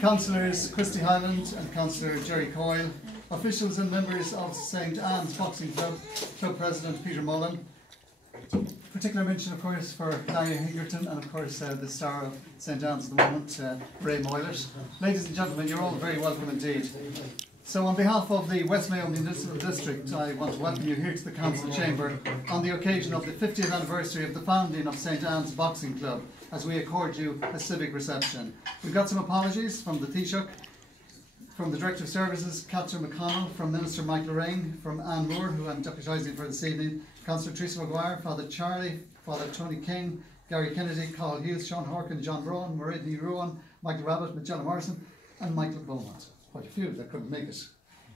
Councillors Christy Hyland and Councillor Gerry Coyle, officials and members of St Anne's Boxing Club, Club President Peter Mullen. Particular mention, of course, for Larry Hingerton and, of course, the star of St Anne's at the moment, Ray Moylett. Ladies and gentlemen, you're all very welcome indeed. So on behalf of the West Mayo Municipal District, I want to welcome you here to the Council Chamber on the occasion of the 50th anniversary of the founding of St Anne's Boxing Club, as we accord you a civic reception. We've got some apologies from the Taoiseach, from the Director of Services, Catherine McConnell, from Minister Michael Raine, from Anne Moore, who I'm deputising for this evening, Councillor Teresa Maguire, Father Charlie, Father Tony King, Gary Kennedy, Carl Hughes, Sean Horkin, John Rowan, Mairead Rowan, Michael Rabbit, Magella Morrison, and Michael Beaumont. Quite a few that couldn't make it.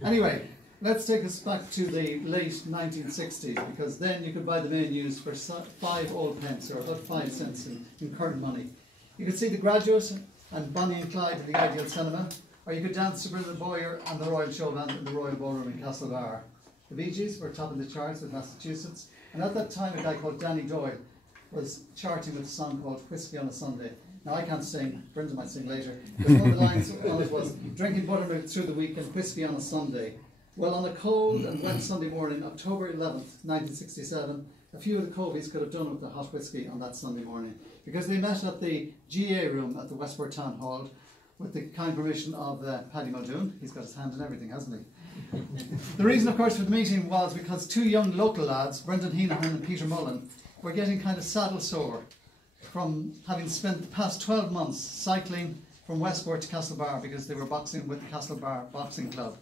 Anyway, let's take us back to the late 1960s, because then you could buy the menus for 5 old pence, or about 5 cents in current money. You could see The Graduate and Bonnie and Clyde at the Ideal Cinema, or you could dance to Brendan Boyer and the Royal Show Band in the Royal Ballroom in Castlebar. The Bee Gees were topping the charts with Massachusetts, and at that time a guy called Danny Doyle was charting with a song called Whiskey on a Sunday. Now I can't sing, Brendan might sing later, but one of the lines on it was, drinking buttermilk through the week and whiskey on a Sunday. Well, on a cold and wet Sunday morning, October 11th, 1967, a few of the Covies could have done with the hot whiskey on that Sunday morning, because they met at the GA room at the Westport Town Hall with the kind permission of Paddy Muldoon. He's got his hand in everything, hasn't he? The reason, of course, for the meeting was because 2 young local lads, Brendan Heenahan and Peter Mullen, were getting kind of saddle sore from having spent the past 12 months cycling from Westport to Castlebar, because they were boxing with the Castlebar Boxing Club.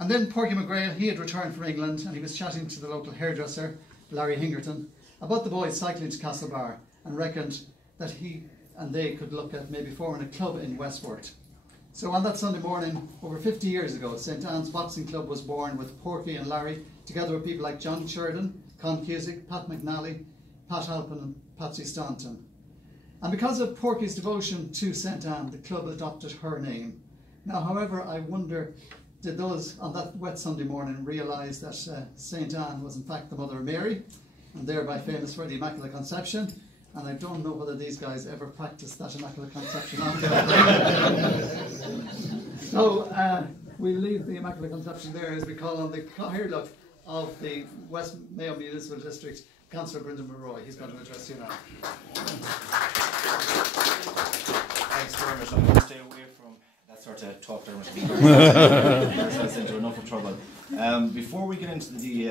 And then Porky McGrail, he had returned from England, and he was chatting to the local hairdresser, Larry Hingerton, about the boys cycling to Castlebar, and reckoned that he and they could look at maybe forming a club in Westport. So on that Sunday morning, over 50 years ago, St Anne's Boxing Club was born, with Porky and Larry, together with people like John Sheridan, Con Cusick, Pat McNally, Pat Halpin and Patsy Staunton. And because of Porky's devotion to St Anne, the club adopted her name. Now, however, I wonder, did those on that wet Sunday morning realise that St Anne was in fact the mother of Mary, and thereby famous for the Immaculate Conception? And I don't know whether these guys ever practiced that Immaculate Conception after. So we'll leave the Immaculate Conception there as we call on the Cathaoirleach of the West Mayo Municipal District, Councillor Brendan Mulroy. He's going to address you now. Thanks very much. I'm going to stay away from that sort of talk there. That's us into enough of trouble. Before we get into the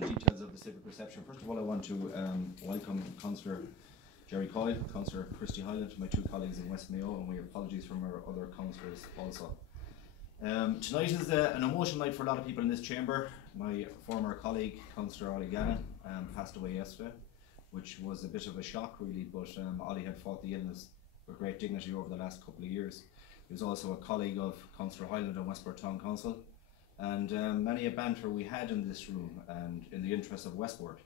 details of the civic reception, first of all I want to welcome Councillor Gerry Coyle, Councillor Christy Hyland, my 2 colleagues in West Mayo, and we have apologies from our other councillors also. Tonight is an emotional night for a lot of people in this chamber. My former colleague, Councillor Ollie Gannon, passed away yesterday, which was a bit of a shock really, but Ollie had fought the illness with great dignity over the last couple of years. He was also a colleague of Councillor Hyland on Westport Town Council, and many a banter we had in this room and in the interest of Westport.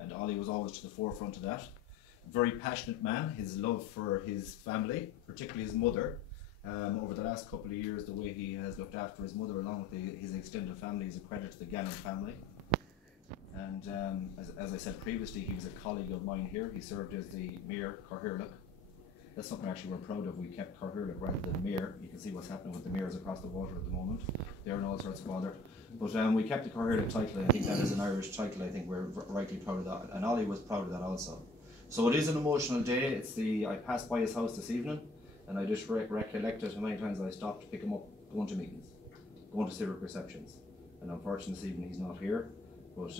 And Ollie was always to the forefront of that. Very passionate man, his love for his family, particularly his mother. Over the last couple of years, the way he has looked after his mother along with his extended family is a credit to the Gannon family. And as I said previously, he was a colleague of mine here. He served as the Mayor Cathaoirleach. That's something actually we're proud of. We kept Cathaoirleach rather than Mayor. You can see what's happening with the mayors across the water at the moment. They're in all sorts of bother. But we kept the Cathaoirleach title. I think that is an Irish title. I think we're rightly proud of that. And Ollie was proud of that also. So it is an emotional day. I passed by his house this evening, and I just recollected how many times I stopped to pick him up, going to meetings, going to civic receptions. And unfortunately this evening he's not here, but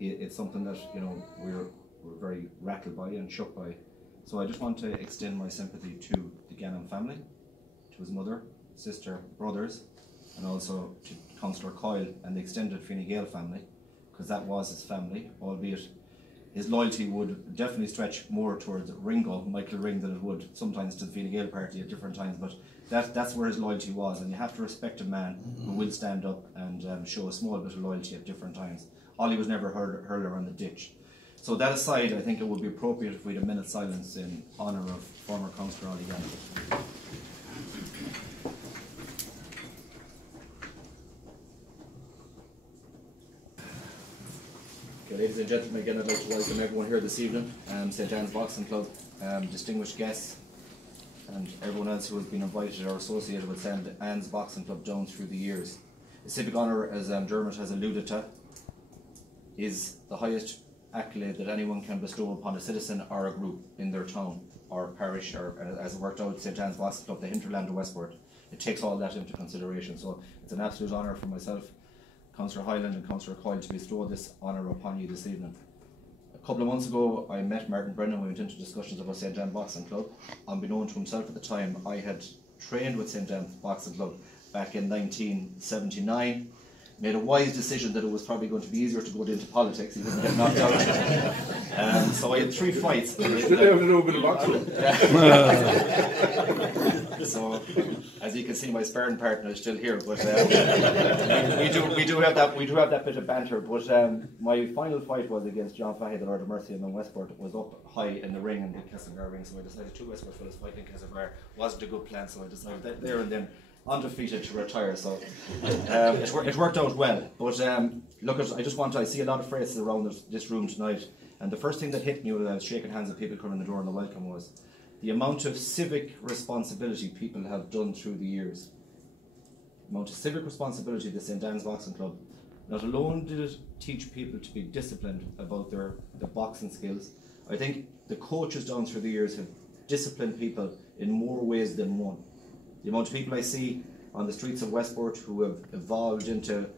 it's something that, you know, we're very rattled by and shook by. So I just want to extend my sympathy to the Gannon family, to his mother, sister, brothers, and also to Councillor Coyle and the extended Fine Gael family, because that was his family, albeit his loyalty would definitely stretch more towards Michael Ring, than it would sometimes to the Fine Gael party at different times, but that's where his loyalty was, and you have to respect a man who will stand up and show a small bit of loyalty at different times. Ollie was never hurled around the ditch. So that aside, I think it would be appropriate if we had a minute's silence in honour of former Councillor Ollie Gannon. Okay, ladies and gentlemen, again I'd like to welcome everyone here this evening, St Anne's Boxing Club, distinguished guests, and everyone else who has been invited or associated with St Anne's Boxing Club down through the years. A civic honour, as Dermot has alluded to, is the highest accolade that anyone can bestow upon a citizen or a group in their town or parish, or as it worked out, St Anne's Boxing Club, the hinterland of Westport. It takes all that into consideration. So it's an absolute honour for myself, Councillor Hyland and Councillor Coyle, to bestow this honour upon you this evening. A couple of months ago, I met Brennan. We went into discussions about St Anne's Boxing Club. Unbeknown to himself at the time, I had trained with St Anne's Boxing Club back in 1979. Made a wise decision that it was probably going to be easier to go into politics. He didn't get knocked out. So I had 3 fights. So, as you can see, my sparring partner is still here, but we do have that bit of banter. But my final fight was against John Fahey, the Lord of Mercy, in Westport. It was up high in the ring, in the Castlegar ring. So I decided 2 Westport fellas fighting in Castlegar wasn't a good plan. So I decided that there and then, undefeated, to retire. So it worked out well. But look, I see a lot of faces around this room tonight, and the first thing that hit me when I was shaking hands with people coming in the door in the welcome was the amount of civic responsibility people have done through the years. The amount of civic responsibility the St Anne's Boxing Club, not alone did it teach people to be disciplined about their boxing skills, I think the coaches down through the years have disciplined people in more ways than one. The amount of people I see on the streets of Westport who have evolved into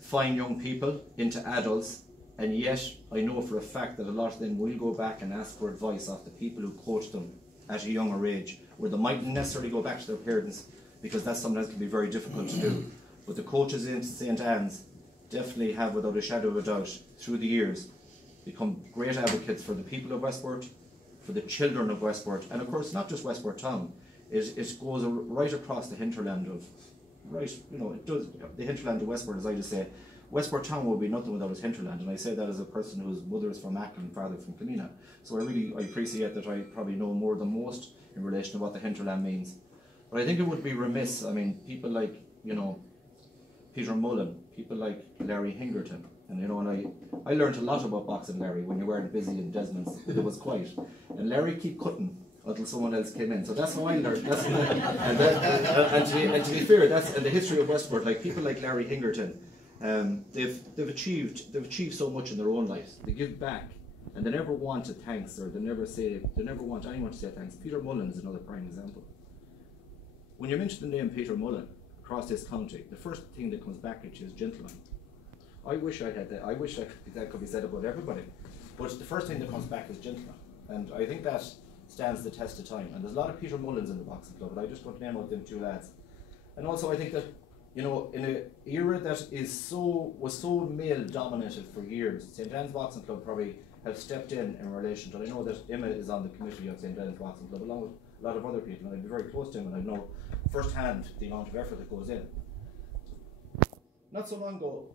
fine young people, into adults, and yet I know for a fact that a lot of them will go back and ask for advice off the people who coached them at a younger age, where they mightn't necessarily go back to their parents, because that sometimes can be very difficult to do. But the coaches in St Anne's definitely have, without a shadow of a doubt, through the years, become great advocates for the people of Westport, for the children of Westport, and of course not just Westport town. It goes right across the hinterland of, it does, the hinterland of Westport, as I just say. Westport town will be nothing without its hinterland, and I say that as a person whose mother is from Ackland and father from Kilmina. So I appreciate that I probably know more than most in relation to what the hinterland means. But I think it would be remiss, people like, Peter Mullen, people like Larry Hingerton, and I learned a lot about boxing, Larry, when you weren't busy in Desmond's. It was quiet. And Larry kept cutting until someone else came in. So that's how I learned. And to be fair, that's in the history of Westport. Like people like Larry Hingerton, they've achieved so much in their own lives. They give back, and they never want a thanks, or they never want anyone to say thanks. Peter Mullen is another prime example. When you mention the name Peter Mullen across this county, the first thing that comes back at you is gentleman. I wish I had that. I wish that could be said about everybody, but the first thing that comes back is gentleman, and I think that stands the test of time. And there's a lot of Peter Mullins in the boxing club, but I just want to name out them 2 lads. And also I think that, in an era that was so male dominated for years, St Anne's Boxing Club probably have stepped in relation to, I know that Emma is on the committee of St Anne's Boxing Club along with a lot of other people, and I'd be very close to him, and I know firsthand the amount of effort that goes in. Not so long ago,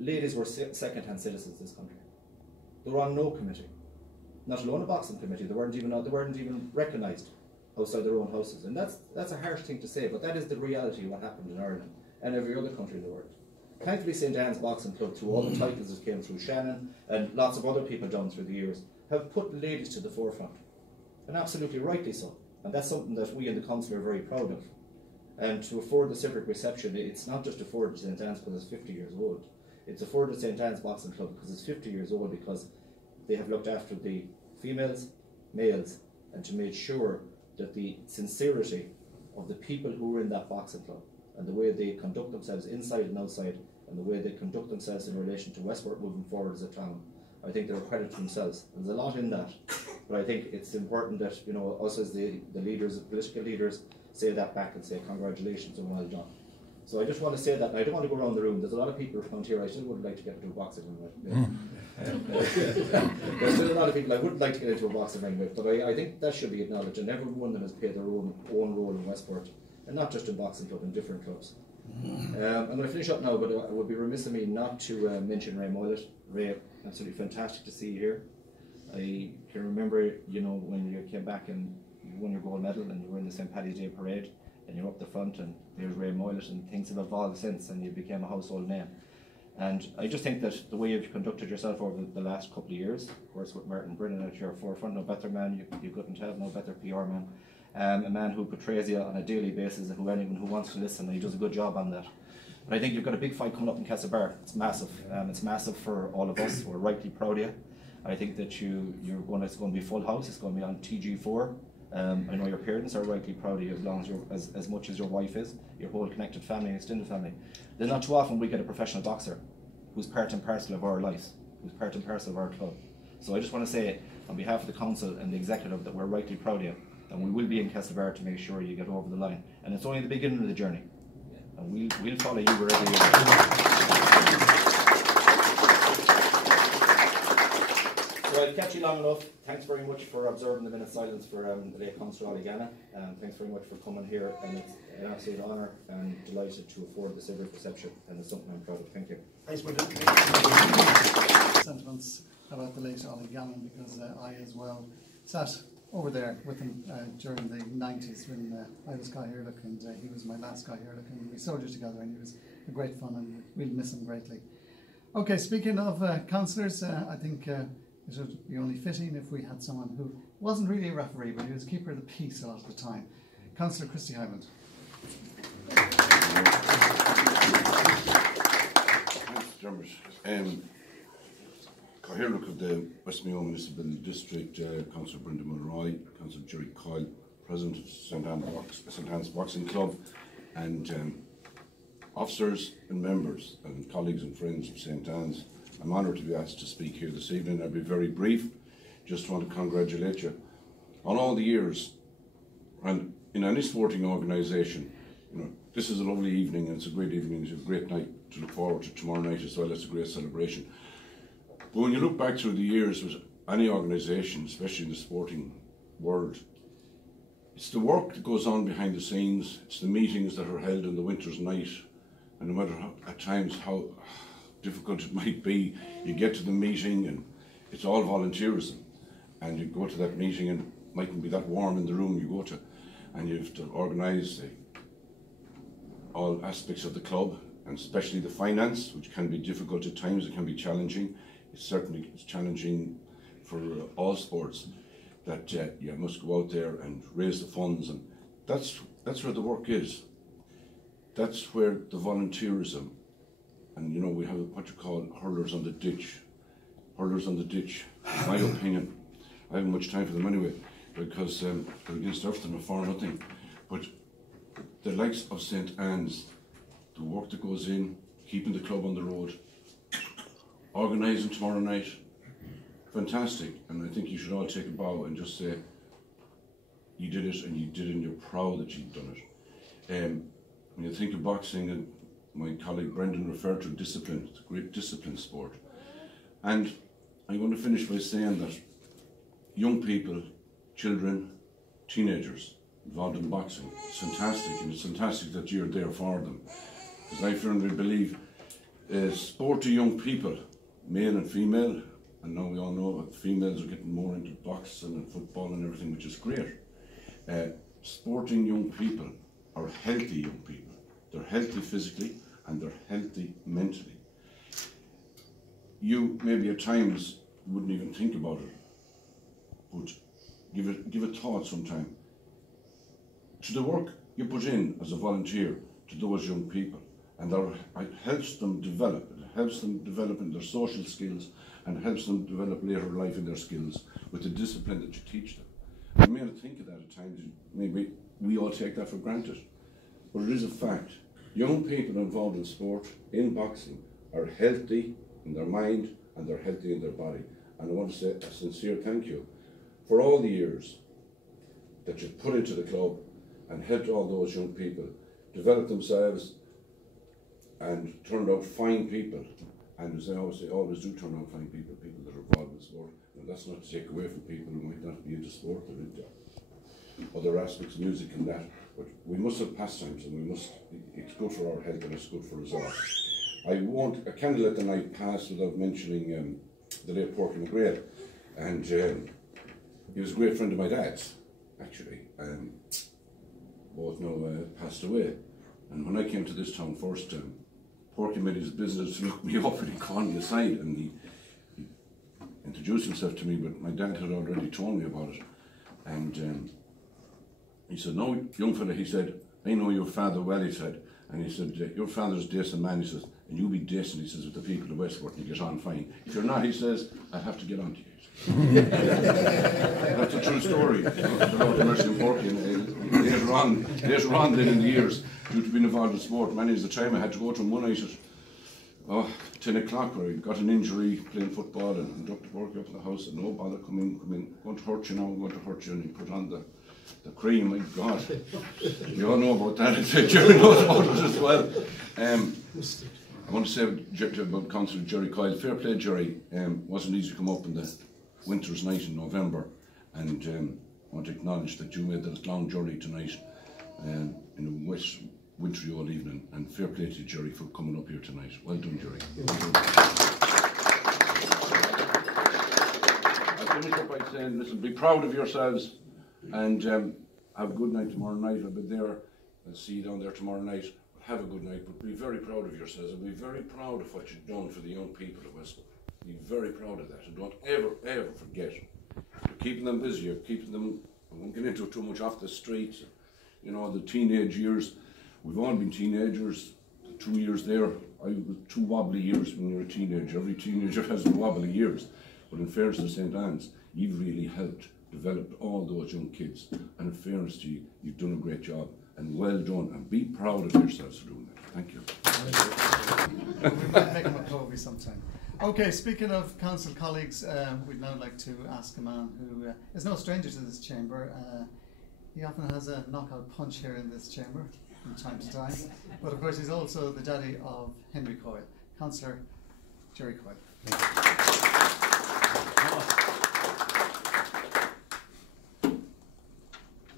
ladies were second-hand citizens in this country. They were on no committee. Not alone a boxing committee, they weren't even recognised outside their own houses. And that's a harsh thing to say, but that is the reality of what happened in Ireland and every other country in the world. Thankfully, St Anne's Boxing Club, through all the titles that came through Shannon and lots of other people down through the years, have put ladies to the forefront. And absolutely rightly so. And that's something that we in the council are very proud of. And to afford the civic reception, it's not just afforded to St Anne's because it's 50 years old. It's afforded St Anne's Boxing Club because it's 50 years old, because they have looked after the females, males, and to make sure that the sincerity of the people who are in that boxing club and the way they conduct themselves inside and outside and the way they conduct themselves in relation to Westport moving forward as a town, I think they're a credit to themselves. There's a lot in that, but I think it's important that us as the leaders, the political leaders, say that back and say congratulations and well done. So I just want to say that, and I don't want to go around the room. There's a lot of people around here I still would like to get into a boxing ring with. There's still a lot of people I would like to get into a boxing ring with, but I think that should be acknowledged, and everyone of them has played their own role in Westport, and not just in boxing club, in different clubs. I'm going to finish up now, but it would be remiss of me not to mention Ray Moylett. Ray, absolutely fantastic to see you here. I can remember, when you came back and you won your gold medal and you were in the St. Paddy's Day parade, and you're up the front, and there's Ray Moylett, and things have evolved since, and you became a household name. And I just think that the way you've conducted yourself over the last couple of years, of course with Martin Brennan at your forefront, no better man you couldn't have, no better PR man, a man who portrays you on a daily basis, and anyone who wants to listen, and he does a good job on that. But I think you've got a big fight coming up in Castlebar. It's massive. It's massive for all of us. We're rightly proud of you. I think that it's going to be full house. It's going to be on TG4. I know your parents are rightly proud of you as much as your wife is, your whole connected family, extended family. There's not too often we get a professional boxer who's part and parcel of our life, who's part and parcel of our club. So I just want to say, on behalf of the council and the executive, that we're rightly proud of you, and we will be in Castlebar to make sure you get over the line. And it's only the beginning of the journey, and we'll follow you wherever you are. So I've kept you long enough. Thanks very much for observing the minute silence for the late Councillor Ollie Gannon. Thanks very much for coming here, and it's an absolute honour and delighted to afford the Civic Reception, and it's something I'm proud of. Thank you. Thanks, Brendan. Sentiments about the late Ollie Gannon, because I as well sat over there with him during the 90s when I was Guy Hirlick and he was my last Guy Hirlick, and we soldiered together, and he was a great fun, and we'll miss him greatly. Okay, speaking of councillors, I think it would be only fitting if we had someone who wasn't really a referee, but he was keeper of the peace a lot of the time. Councillor Christy Hyland. Thanks, Dermot. Hirlick of the West Mayo Municipal District, Councillor Brendan Mulroy, Councillor Gerry Coyle, President of St Anne's Boxing Club, and officers and members and colleagues and friends of St Anne's. I'm honoured to be asked to speak here this evening. I'll be very brief. Just want to congratulate you on all the years. And in any sporting organisation, this is a lovely evening, and it's a great evening. It's a great night to look forward to tomorrow night as well. It's a great celebration. But when you look back through the years with any organisation, especially in the sporting world, it's the work that goes on behind the scenes. It's the meetings that are held in the winter's night, and no matter at times how difficult it might be, you get to the meeting and it's all volunteerism, and you go to that meeting and it mightn't be that warm in the room you go to, and you have to organise all aspects of the club, and especially the finance, which can be difficult at times. It can be challenging. It's challenging for all sports, that you must go out there and raise the funds, and that's where the work is. That's where the volunteerism. And we have what you call hurlers on the ditch. Hurlers on the ditch, in my opinion. I haven't much time for them anyway, because they're against everything for nothing. But the likes of St Anne's, the work that goes in, keeping the club on the road, organising tomorrow night, fantastic. And I think you should all take a bow and just say, you did it, and you did it, and you're proud that you've done it. When you think of boxing, and my colleague Brendan referred to discipline, it's a great discipline sport. And I'm going to finish by saying that young people, children, teenagers involved in boxing, it's fantastic, and it's fantastic that you're there for them. Because I firmly believe sport to young people, male and female, and now we all know that females are getting more into boxing and football and everything, which is great. Sporting young people are healthy young people. They're healthy physically and they're healthy mentally. You maybe at times wouldn't even think about it, but give it thought sometime to the work you put in as a volunteer to those young people, and it helps them develop. It helps them develop in their social skills, and helps them develop later in life in their skills with the discipline that you teach them. You may not think of that at times. Maybe we all take that for granted, but it is a fact. Young people involved in sport, in boxing, are healthy in their mind and they're healthy in their body. And I want to say a sincere thank you for all the years that you've put into the club and helped all those young people develop themselves and turned out fine people. And as I always say, always do turn out fine people, people that are involved in sport. And that's not to take away from people who might not be into sport, they're into other aspects of music and that. But we must have pastimes, and it's good for our health and it's good for us all. I can't let the night pass without mentioning the late Porky McGrail. And he was a great friend of my dad's, actually. Both now passed away. And when I came to this town first, Porky made his business to look me up, and he called me aside and he introduced himself to me, but my dad had already told me about it. And He said, no, young fella, he said, I know your father well, he said. And he said, your father's a decent man, he says, and you be decent, he says, with the people of Westport, and you get on fine. If you're not, he says, I'll have to get on to you. That's a true story. The Lord of Mercy and Porky, later on then in the years, due to being involved in sport, many of the time I had to go to him one night at 10 o'clock where he got an injury playing football and Dr. Porky up in the house and no bother, come in, going to hurt you now, I'm going to hurt you, and he put on the cream, my God. You all know about that. Gerry knows about it as well. I want to say about Councillor Gerry Coyle, fair play Gerry, wasn't easy to come up in the winter's night in November, and I want to acknowledge that you made that long journey tonight in a wintry old evening, and fair play to Gerry for coming up here tonight. Well done, Gerry. Well done. I'll finish up by saying, listen, be proud of yourselves, and have a good night tomorrow night. I'll be there, I'll see you down there tomorrow night. Have a good night, but be very proud of yourselves, and be very proud of what you've done for the young people of Westport. Be very proud of that, and don't ever forget. You're keeping them busy, you're keeping them, I won't get into it too much, off the streets. You know, the teenage years, we've all been teenagers. The 2 years there, I was 2 wobbly years when you're a teenager. Every teenager has wobbly years. But in fairness to St. Anne's, you've really helped develop all those young kids. And in fairness to you, you've done a great job. And well done, and be proud of yourselves for doing that. Thank you. We might make him a Kobe sometime. Okay, speaking of council colleagues, we'd now like to ask a man who is no stranger to this chamber. He often has a knockout punch here in this chamber from time to time. But of course, he's also the daddy of Henry Coyle, Councillor Gerry Coyle.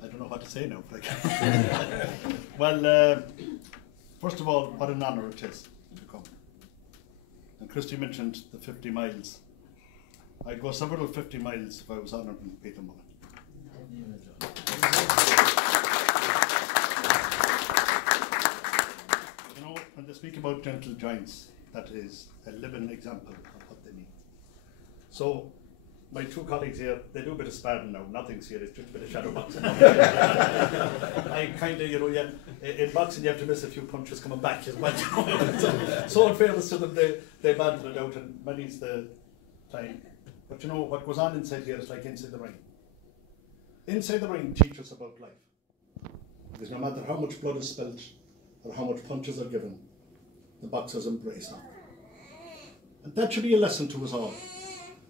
I don't know what to say now. Well, first of all, what an honour it is to come. And Christy mentioned the 50 miles. I'd go several 50 miles if I was honoured in Peter Mullen. You know, when they speak about gentle giants, that is a living example of what they mean. So, my 2 colleagues here, they do a bit of sparring now, nothing serious, just a bit of shadow boxing. I kind of, you know, yeah, in boxing you have to miss a few punches coming back as well. So in fairness to them, they battle it out, and many's the time. But you know, what goes on inside here is like inside the ring. Inside the ring teaches about life. Because no matter how much blood is spilt, or how much punches are given, the boxers embrace them. And that should be a lesson to us all.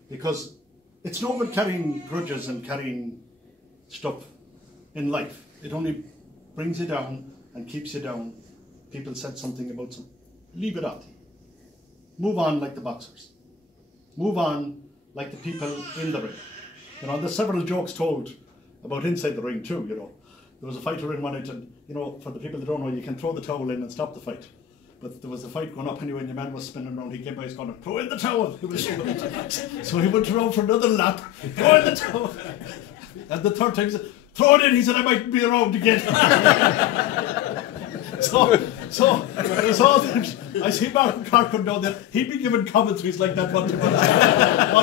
Because it's no good carrying grudges and carrying stuff in life. It only brings you down and keeps you down. People said something about some. Leave it out. Move on like the boxers. Move on like the people in the ring. You know, there's several jokes told about inside the ring too, you know. There was a fighter in one night, and, you know, for the people that don't know, you can throw the towel in and stop the fight. But there was a fight going up anyway, and the man was spinning around. He came by his corner, throw in the towel. So he went around for another lap, throw in the towel. And the third time he said, throw it in. He said, I might be around again. so there's all that. I see Martin Corcoran down there. He'd be giving commentaries like that one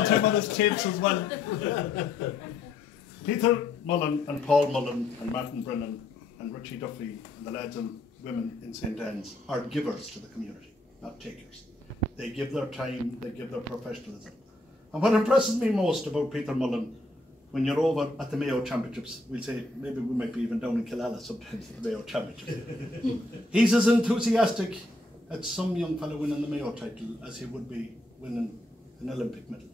time on his tapes as well. Peter Mullen and Paul Mullen and Martin Brennan and Richie Duffy and the lads and women in St. Anne's are givers to the community, not takers. They give their time, they give their professionalism. And what impresses me most about Peter Mullen, when you're over at the Mayo Championships, we'll say maybe we might be even down in Killala sometimes at the Mayo Championships. He's as enthusiastic at some young fellow winning the Mayo title as he would be winning an Olympic medal.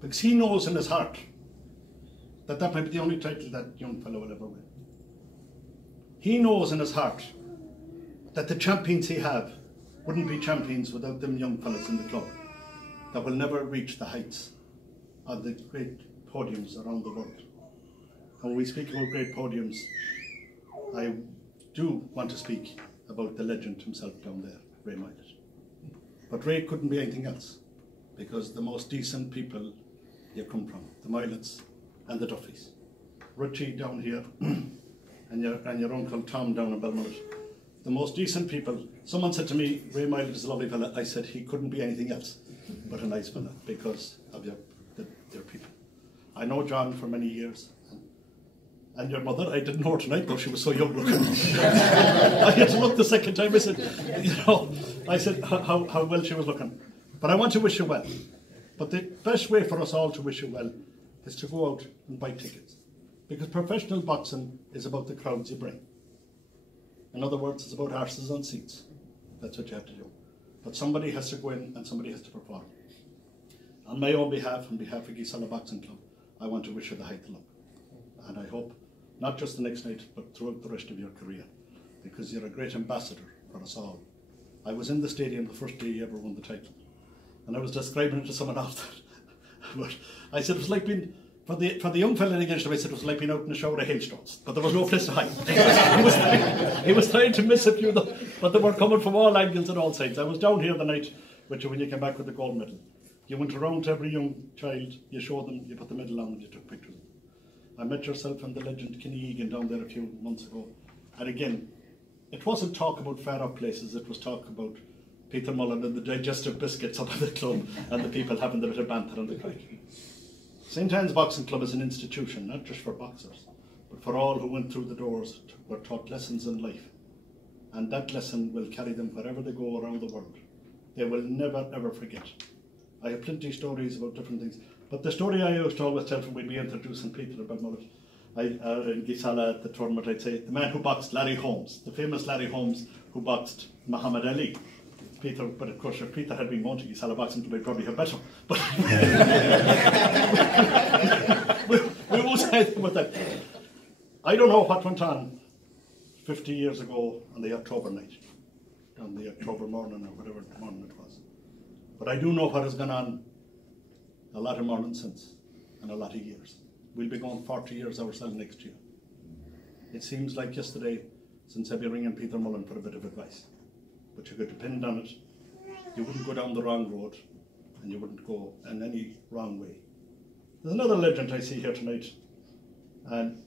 Because he knows in his heart that that might be the only title that young fellow will ever win. He knows in his heart that the champions he have wouldn't be champions without them young fellas in the club that will never reach the heights of the great podiums around the world. And when we speak about great podiums, I do want to speak about the legend himself down there, Ray Whyte. But Ray couldn't be anything else, because the most decent people you come from, the Milets and the Duffys. Richie down here, and your uncle Tom down in Belmont, the most decent people. Someone said to me, Ray Millet is a lovely fella. I said he couldn't be anything else but a nice fella because of your people. I know John for many years, And your mother, I didn't know her tonight, though she was so young looking. I had to look the second time. I said, how well she was looking. But I want to wish you well. But the best way for us all to wish you well is to go out and buy tickets. Because professional boxing is about the crowds you bring. In other words, it's about arses on seats. That's what you have to do. But somebody has to go in and somebody has to perform. On my own behalf, on behalf of Gisela Boxing Club, I want to wish you the height of luck. And I hope, not just the next night, but throughout the rest of your career, because you're a great ambassador for us all. I was in the stadium the first day you ever won the title, and I was describing it to someone after. But I said it was like being, for the young fella against him, I said it was like being out in a shower of hailstones, but there was no place to hide. he was trying to miss a few, but they were coming from all angles and all sides. I was down here the night with you when you came back with the gold medal. You went around to every young child, you showed them, you put the medal on and you took pictures. I met yourself and the legend Kenny Egan down there a few months ago. And again, it wasn't talk about far off places, it was talk about Peter Mullen and the digestive biscuits up at the club and the people having the bit of banter on the crack. St. Anne's Boxing Club is an institution, not just for boxers, but for all who went through the doors, were taught lessons in life. And that lesson will carry them wherever they go around the world. They will never ever forget. I have plenty of stories about different things. But the story I used to always tell when we'd be introducing Peter about Mullet, in Gisela at the tournament, I'd say, the man who boxed Larry Holmes, the famous Larry Holmes who boxed Muhammad Ali. Peter, but of course if Peter had been going to Gisela Boxing Club, I'd probably have better. But we won't say anything about that. I don't know what went on 50 years ago on the October night, on the October morning or whatever morning it was. But I do know what has gone on a lot of mornings since, and a lot of years. We'll be going 40 years ourselves next year. It seems like yesterday since I've been ringing Peter Mullen for a bit of advice. But you could depend on it. You wouldn't go down the wrong road, and you wouldn't go in any wrong way. There's another legend I see here tonight, and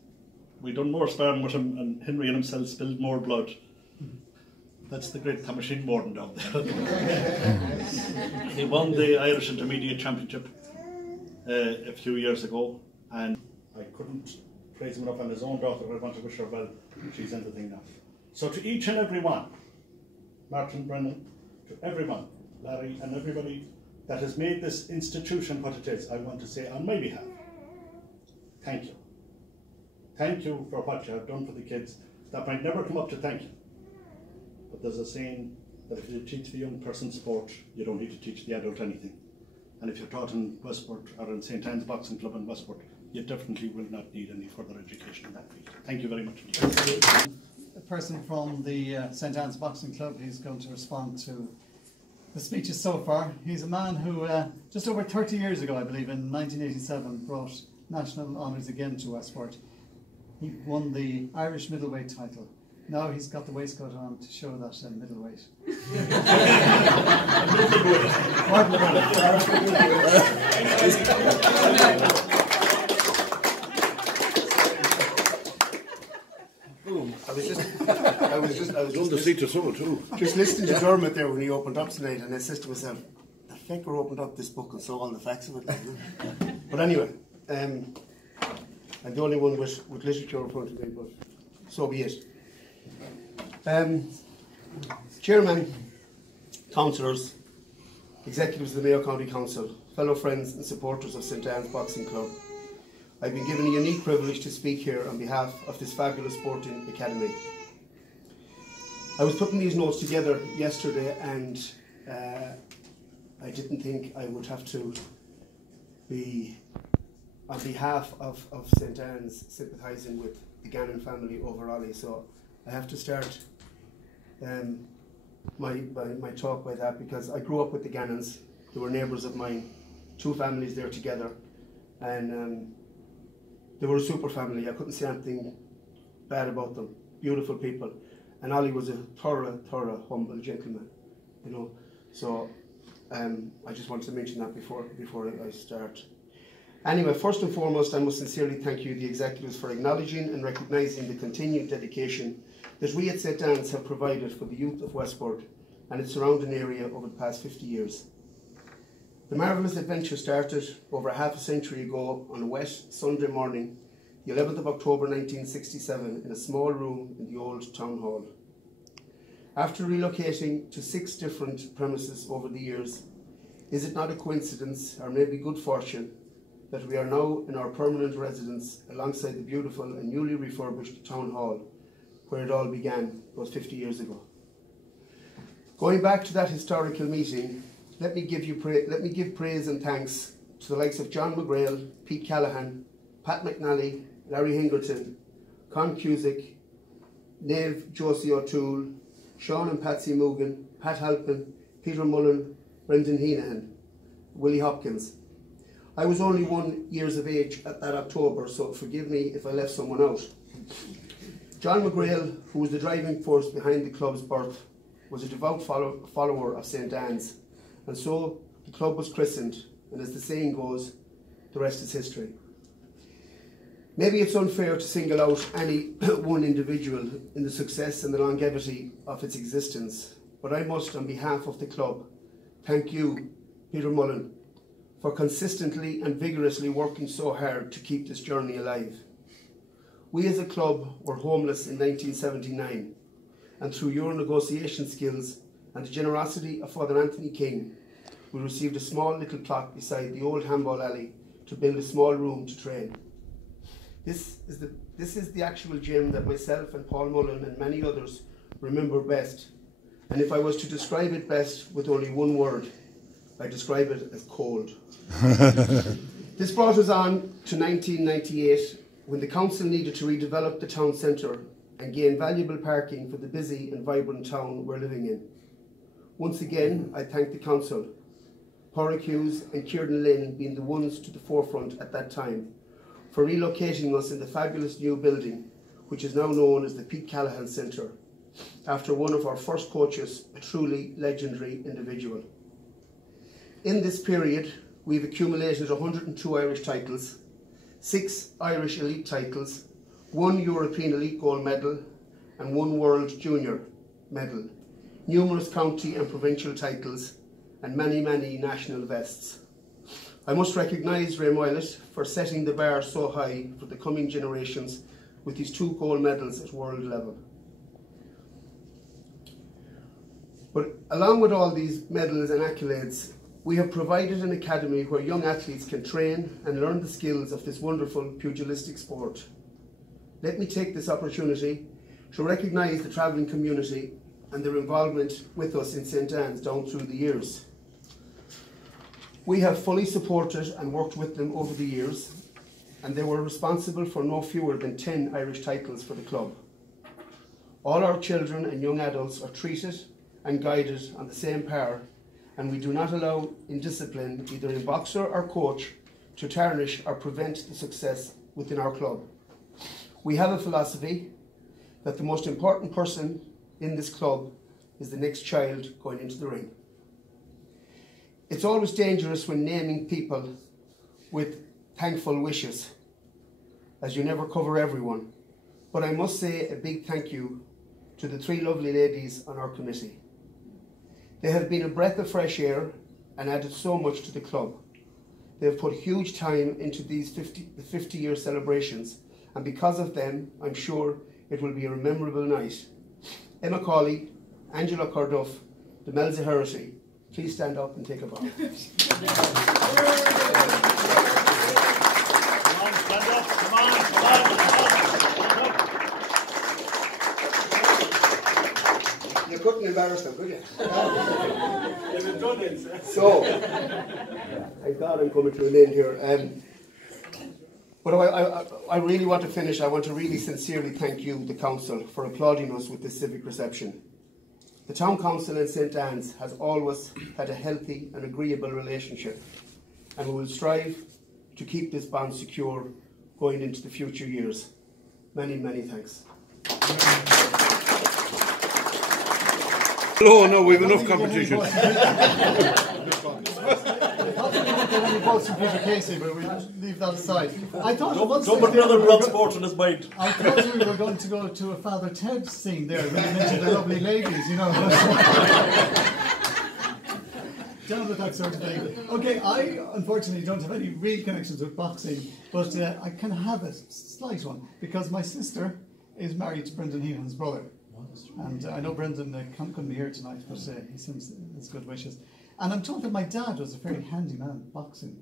we done more sparring with him, and Henry and himself spilled more blood. That's the great Thomasine Morden down there. He won the Irish Intermediate Championship a few years ago, and I couldn't praise him enough. And his own daughter, I want to wish her well. She's in the thing now. So to each and every one, Martin, Brennan, to everyone, Larry, and everybody that has made this institution what it is, I want to say on my behalf, thank you. Thank you for what you have done for the kids. That might never come up to thank you. But there's a saying that if you teach the young person sport, you don't need to teach the adult anything. And if you're taught in Westport or in St. Anne's Boxing Club in Westport, you definitely will not need any further education in that field. Thank you very much indeed. A person from the St. Anne's Boxing Club, he's going to respond to the speeches so far. He's a man who, just over 30 years ago, I believe, in 1987, brought national honours again to Westport. He won the Irish middleweight title. Now he's got the waistcoat on to show that middleweight. I was on the seat to someone too. Just listening to Dermot there when he opened up tonight, and I said to myself, the fecker opened up this book and saw all the facts of it. But anyway, I'm the only one with literature in front of me, but so be it. Chairman, councillors, executives of the Mayo County Council, fellow friends and supporters of St. Anne's Boxing Club, I've been given a unique privilege to speak here on behalf of this fabulous sporting academy. I was putting these notes together yesterday, and I didn't think I would have to be, on behalf of St. Anne's, sympathising with the Gannon family over Ollie, so I have to start my talk by that, because I grew up with the Gannons. They were neighbours of mine, two families there together, and they were a super family. I couldn't say anything bad about them. Beautiful people. And Ollie was a thorough, humble gentleman, you know. So I just wanted to mention that before I start. Anyway, first and foremost, I must sincerely thank you, the executives, for acknowledging and recognising the continued dedication that we at St. Anne's have provided for the youth of Westport and its surrounding area over the past 50 years. The marvellous adventure started over half a century ago on a wet Sunday morning the 11th of October 1967, in a small room in the old town hall. After relocating to 6 different premises over the years, is it not a coincidence, or maybe good fortune, that we are now in our permanent residence alongside the beautiful and newly refurbished town hall, where it all began about 50 years ago? Going back to that historical meeting, let me give praise and thanks to the likes of John McGrail, Pete Callaghan, Pat McNally, Larry Hingerton, Con Cusick, Neve Josie O'Toole, Sean and Patsy Moogan, Pat Halpin, Peter Mullen, Brendan Heenahan, Willie Hopkins. I was only 1 year of age at that October, so forgive me if I left someone out. John McGrail, who was the driving force behind the club's birth, was a devout follower of St Anne's, and so the club was christened, and as the saying goes, the rest is history. Maybe it's unfair to single out any one individual in the success and the longevity of its existence, but I must, on behalf of the club, thank you, Peter Mullen, for consistently and vigorously working so hard to keep this journey alive. We as a club were homeless in 1979, and through your negotiation skills and the generosity of Father Anthony King, we received a small little plot beside the old handball alley to build a small room to train. This is the actual gym that myself and Paul Mullen and many others remember best. And if I was to describe it best with only one word, I describe it as cold. This brought us on to 1998, when the council needed to redevelop the town centre and gain valuable parking for the busy and vibrant town we're living in. Once again, I thank the council, Pádraig Hughes and Kieran Lynn being the ones to the forefront at that time, for relocating us in the fabulous new building, which is now known as the Pete Callaghan Centre, after one of our first coaches, a truly legendary individual. In this period, we've accumulated 102 Irish titles, 6 Irish elite titles, 1 European elite gold medal, and 1 World Junior medal, numerous county and provincial titles, and many, many national vests. I must recognise Ray Whyte for setting the bar so high for the coming generations with his 2 gold medals at world level. But along with all these medals and accolades, we have provided an academy where young athletes can train and learn the skills of this wonderful pugilistic sport. Let me take this opportunity to recognise the travelling community and their involvement with us in St Anne's down through the years. We have fully supported and worked with them over the years, and they were responsible for no fewer than 10 Irish titles for the club. All our children and young adults are treated and guided on the same par, and we do not allow indiscipline, either in boxer or coach, to tarnish or prevent the success within our club. We have a philosophy that the most important person in this club is the next child going into the ring. It's always dangerous when naming people with thankful wishes, as you never cover everyone. But I must say a big thank you to the 3 lovely ladies on our committee. They have been a breath of fresh air and added so much to the club. They have put huge time into these 50-year celebrations, and because of them, I'm sure it will be a memorable night. Emma Cawley, Angela Corduff, the Melza Herity, please stand up and take a bow. Come on, stand up, come on. You couldn't embarrass them, could you? They've done it. So, thank God I'm coming to an end here. But I really want to finish. I want to really sincerely thank you, the council, for applauding us with this civic reception. The Town Council in St Anne's has always had a healthy and agreeable relationship, and we will strive to keep this bond secure going into the future years. Many, many thanks. Oh no, we've enough competition. Any votes from Peter Casey, but we'll leave that aside. I thought Don't put another blood sport in his mind. I thought we were going to go to a Father Ted scene there when you mentioned the lovely ladies, you know. down with that sort of thing. Okay, I unfortunately don't have any real connections with boxing, but I kind of have a slight one because my sister is married to Brendan Heelan's brother. And I know Brendan couldn't be here tonight, but he sends his good wishes. And I'm told that my dad was a very handy man at boxing.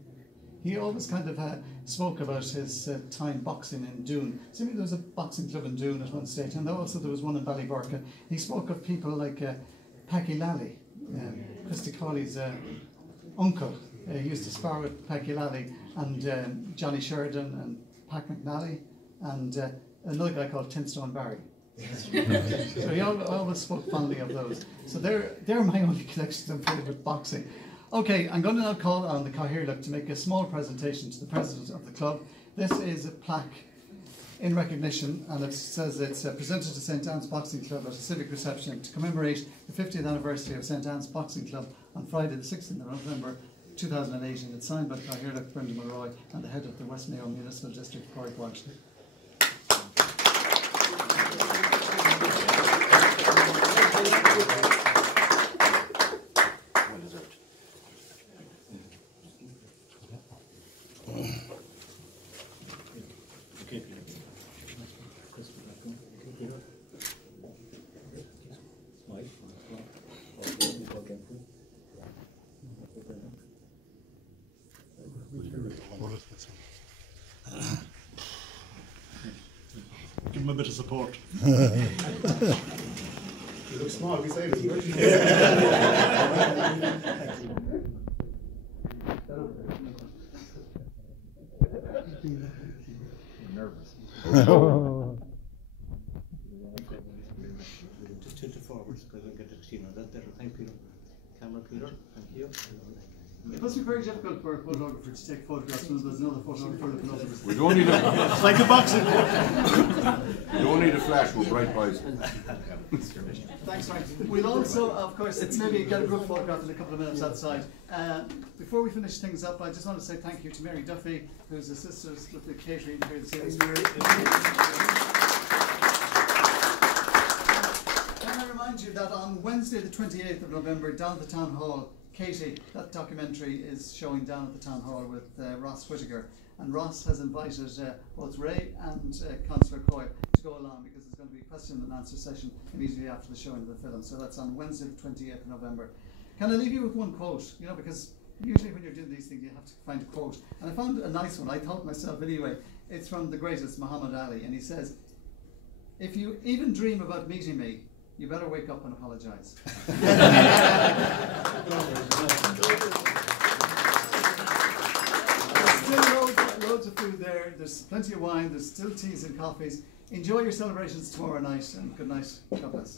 He always kind of spoke about his time boxing in Doon. Seemingly there was a boxing club in Doon at one stage, and also there was one in Ballyburka. He spoke of people like Packy Lally, Christy Hyland's uncle. He used to spar with Packy Lally and Johnny Sheridan and Pac McNally and another guy called Tinstone Barry. So he always spoke fondly of those. So they're my only connections I'm afraid with boxing. Okay, I'm going to now call on the Cathaoirleach to make a small presentation to the president of the club. This is a plaque in recognition, and it says it's presented to St Anne's Boxing Club at a civic reception to commemorate the 50th anniversary of St Anne's Boxing Club on Friday the 6th of November 2008, and it's signed by the Cathaoirleach Brendan Mulroy and the head of the West Mayo Municipal District, Whyte. Give him a bit of support. You look small beside us. Nervous. Just tilt it forwards because we'll get the that better. Thank you. Camera, Peter. Thank you. It must be very difficult for a photographer to take photographs when there's another photographer looking over us. We don't need a, It's like a boxing. we don't need a flash, we're bright boys. Thanks, Frank. We'll also, of course, maybe get a group photograph in a couple of minutes outside. Before we finish things up, I just want to say thank you to Mary Duffy, who's assisted us with the catering here this evening. Can I remind you that on Wednesday the 28th of November, down at the Town Hall, Katie, that documentary is showing down at the Town Hall with Ross Whittaker. And Ross has invited both Ray and Councillor Coyle to go along because there's going to be a question and answer session immediately after the showing of the film. So that's on Wednesday the 28th of November. Can I leave you with one quote? You know, because usually when you're doing these things you have to find a quote. And I found a nice one, I thought myself anyway. It's from the greatest Muhammad Ali, and he says, "If you even dream about meeting me, you better wake up and apologise." There's still loads of food there, there's plenty of wine, there's still teas and coffees. Enjoy your celebrations tomorrow night, and good night. God bless.